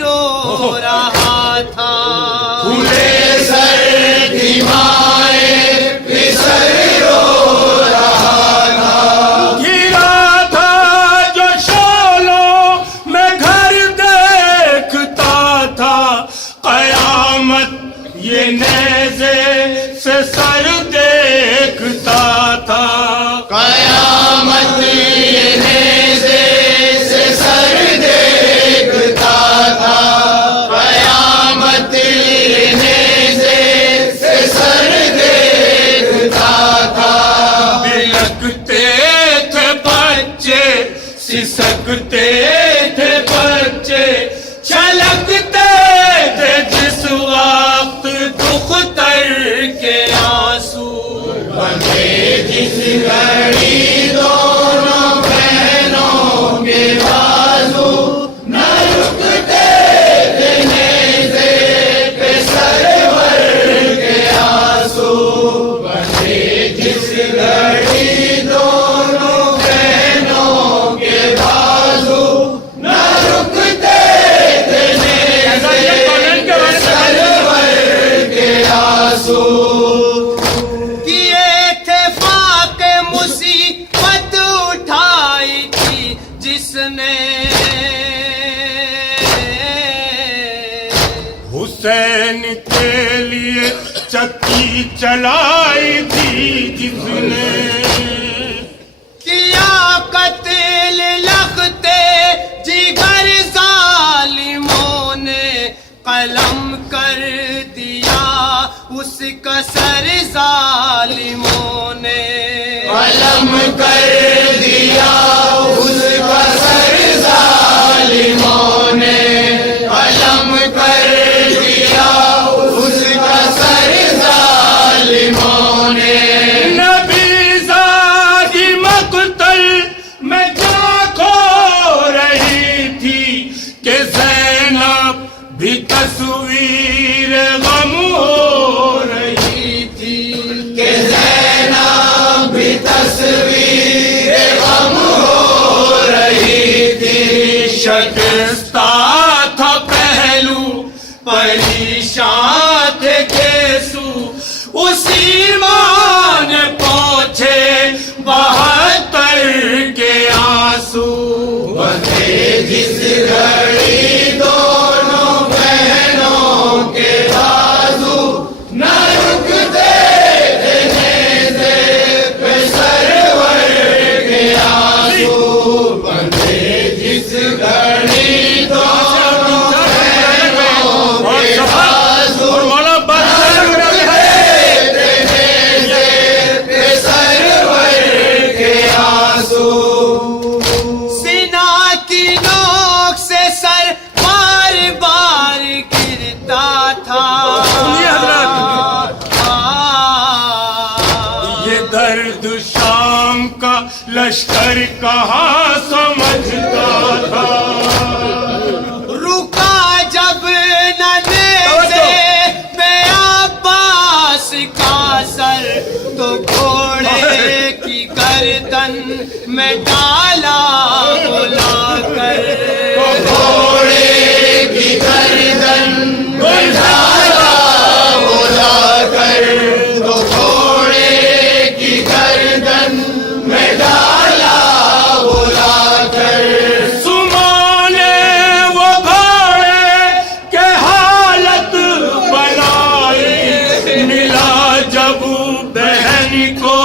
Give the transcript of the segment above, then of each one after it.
رو رہا تھا، کھلے سر کی مائے پسر رو رہا تھا، گرا تھا جو شولوں میں گھر دیکھتا تھا، قیامت یہ نیزے سے سر دیکھتا تھا، قیامت یہ نیزے سے سر دیکھتا تھا، قیامت یہ نیزے سے سر دیکھتا تھا، بلکتے تھے بچے سسکتے تھے بچے، چھلکتے تھے جس وقت دختر کے آنسو، بندے جس گھڑی دونوں بہنوں کے بازو، نہ رکتے تھے نیزے پہ سرور کے آنسو، بندے جس گھڑی دونوں بہنوں کے بازو، نہ رکتے تھے نیزے پہ سرور کے آنسو، کیے تھے فاق مصیبت اٹھائی تھی جس نے، حسین کے لیے چکی چلائی تھی جس نے، کیا قتل لختے جگر ظالموں نے، قلم کر دیا اس کا سر ظالموں نے، قلم کر دیا اس کا سر ظالموں نے، قلم کر دیا اس کا سر ظالموں نے، نبی زادی مقتل میں جا کھو رہی تھی کہ زینب بھی تصویر غم ہو رہی تھی، کہ زینب بھی تصویر غم ہو رہی تھی، شکستہ تھا پہلو پریشان تھے گیسو، اسی ماں نے پہنچے 72 کے آنسو، بندے جس گھڑی دونوں بہنوں کے بازو، نہ رکتے تھے نیزے پہ سرور کے آنسو، بندے جس گھڑی دونوں بہنوں کے بازو، اور مولا سرور کے آنسو، سینا کی نوک سے سر بار بار گرتا تھا، یہ درد شام کا لشکر کہاں سمجھتا تھا، رکا جب نہ نیزے پہ عباس کا سر، تو گھوڑے کی گردن میں ڈالا بلا کر، گھوڑے کی گردن میں ڈالا بلا کر، تو گھوڑے کی گردن میں ڈالا بلا کر، سمانے وہ گھوڑے کے حالت بنائی، ملا جب بہن کو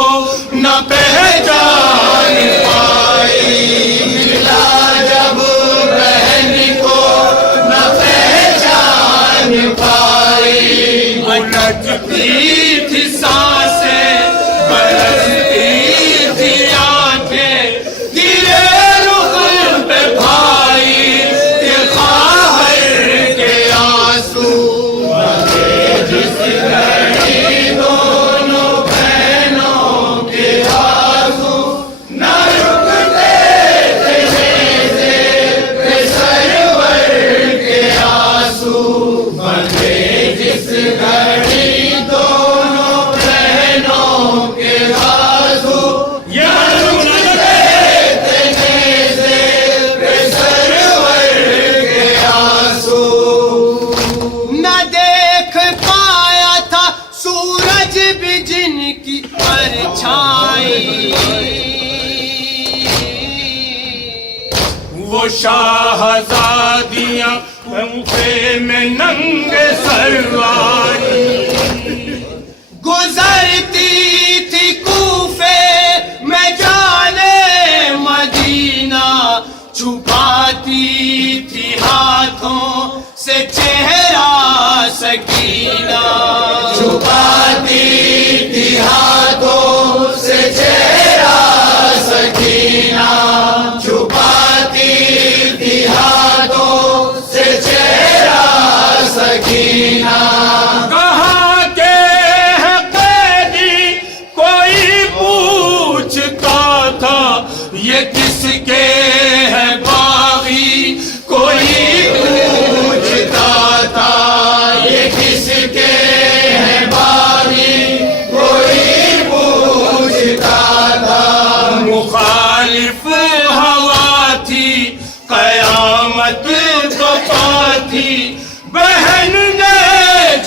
نہ پہچان پائی، ملا جب بہن کو شاہزادیاں کوفے میں ننگے سرواری گزرتی تھی کوفے میں جانے مدینہ چھپاتی تھی ہاتھوں سے چہرہ سکینہ چھپاتی تھی ہاتھوں سے چہرہ سکینہ چھپاتی تھی ہاتھوں سے چہرہ سکینہ کہاں کے ہے قیدی کوئی پوچھتا تھا یہ کس کے ہے باغی کوئی پوچھتا تھا یہ کس کے ہے باغی کوئی پوچھتا تھا مخالف ہوا تھی قیامت وفا تھی بہن نے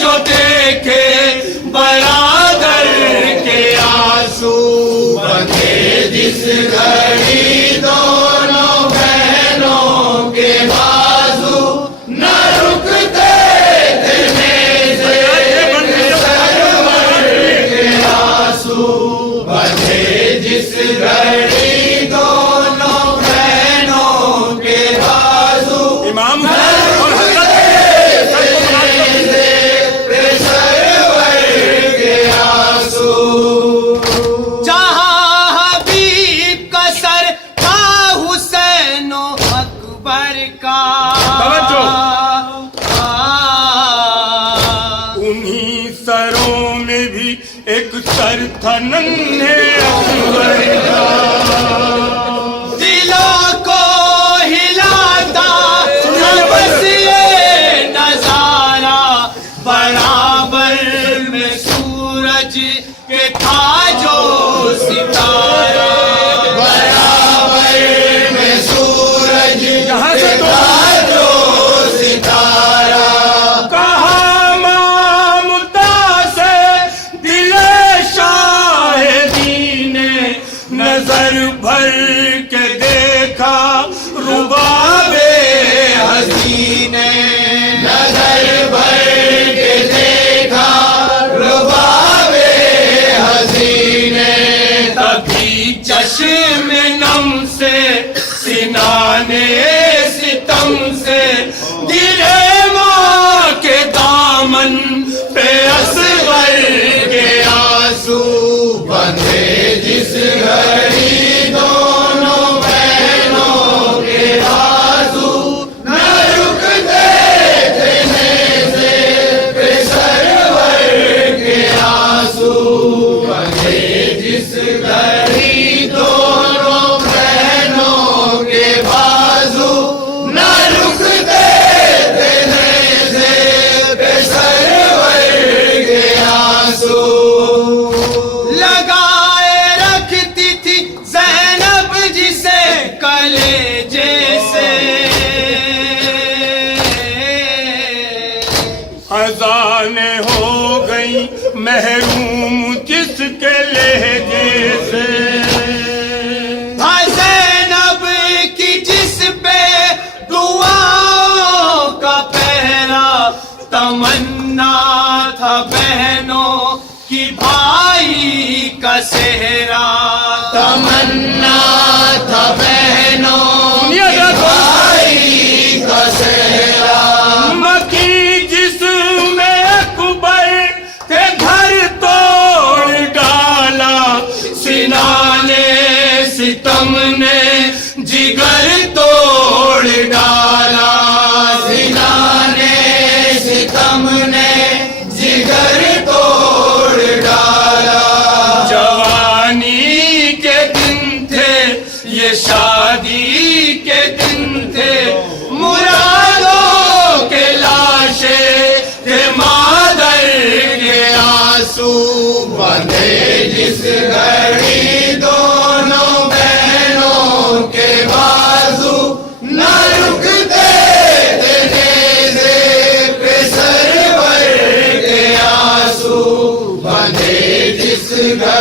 جو دیکھے برادر کے آنسو بندھے جس گھڑی دونوں بہنوں کے بازو نہ رکتے تھے نیزے سرور کے آنسو بندھے جس گھڑی دونوں بہنوں کے بازو امام اور جہاں حبیب کا سر تھا حسین و اکبر کا انہی سروں میں بھی ایک سر تھا ننھے اکبر کا دلوں کو ہلاتا تھا بس یہ نظارہ برابر میں سورج کے تھا جو ستارہ برابر میں سورج یہاں سے تو جو ستارہ کہاں مامتا سے دل شاہدی نے نظر بھر کے دیکھا رباب حسین نے نظر بھر کے دیکھا رباب حسین نے تبھی چشم نم سے سنانے ستم سے گرے ماں کے دامن پہ اصغر کے آنسو بندھے جس گھڑی دونوں بہنوں کے بازو نہ رکتے تھے نیزے پہ سرور کے آنسو بندھے جس گھڑی دونوں بہنوں کے بازو نہ رکتے تھے نیزے پہ سرور کے آنسو لگائے رکھتی تھی زینب جسے کلیجے سے خزانے ہو گئی محروم جس کے لہجے سے زینب کی جس پہ دعاؤں کا پہرا تمنا تھا بہنوں کی بھائی کا سہرا تمنا تھا بہنوں کی بھائی کا سہرا مکی جس میں اکبر کے گھر توڑ ڈالا سینا نے ستم نے جگر توڑ ڈالا سینا نے ستم نے جگر توڑ ڈالا جوانی کے دن تھے یہ شادی کے دن تھے مرادوں کے لاشے تھے مادر کے آنسو بندھے جس گھڑی دونوں بہنوں کے بازو نہ رکتے تھے نیزے پہ سرور کے آنسو بندھے جس گھڑی